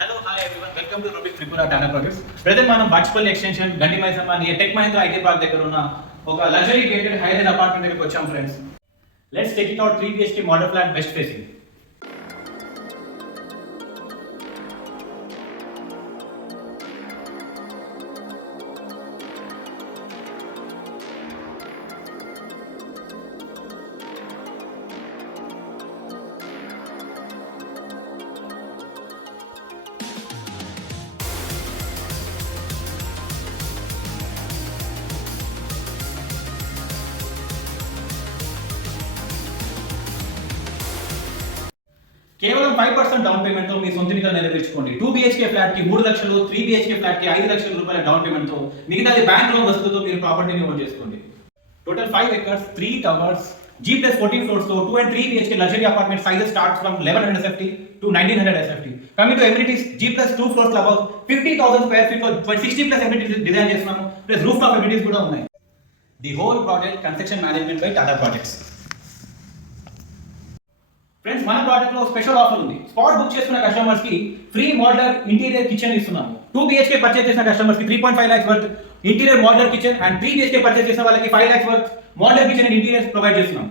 Hello, hi everyone. Welcome to Rubik Tripura Tata Projects. Present మనం Bachupally extension Gandi Maisamma near tech Mahindra IT park దగ్గర ఉన్న ఒక luxury gated high rise apartment దగ్గరికి వచ్చాం friends. Let's take it out 3 BHK model flat west facing. కేవలం 5% down payment తో మీ సొంత నిధులు నెరవేర్చుకోండి. 2 BHK ఫ్లాట్ కి 3 లక్షలు, 3 BHK ఫ్లాట్ కి 5 లక్షల రూపాయల డౌన్ పేమెంట్ తో మిగతాది బ్యాంక్ లోన్ వసతితో మీరు ప్రాపర్టీని ఓన్ చేసుకోండి. టోటల్ 5 acres, 3 towers, G+14 floors తో 2 and 3 BHK luxury apartment sizes starts from 1100 SFT to 1900 SFT. Coming to amenities, G+2 floors club house 50,000 square feet లో 60+ amenities డిజైన్ చేస్తున్నాము. ప్లస్ రూఫ్ టాప్ amenities కూడా ఉన్నాయి. The whole project construction management by Tata projects. Friends, మన ప్రాజెక్ట్ లో special offer ఉంది. Spot book చేసుకున్న కస్టమర్స్ కి free modular interior kitchen ఇస్తున్నాము. 2 BHK పర్చేస్ చేసిన కస్టమర్స్ కి 3.5 lakhs worth interior modular kitchen and 3 BHK purchase చేసిన వాళ్ళకి 5 lakhs worth modular kitchen and interiors provide చేస్తున్నాం.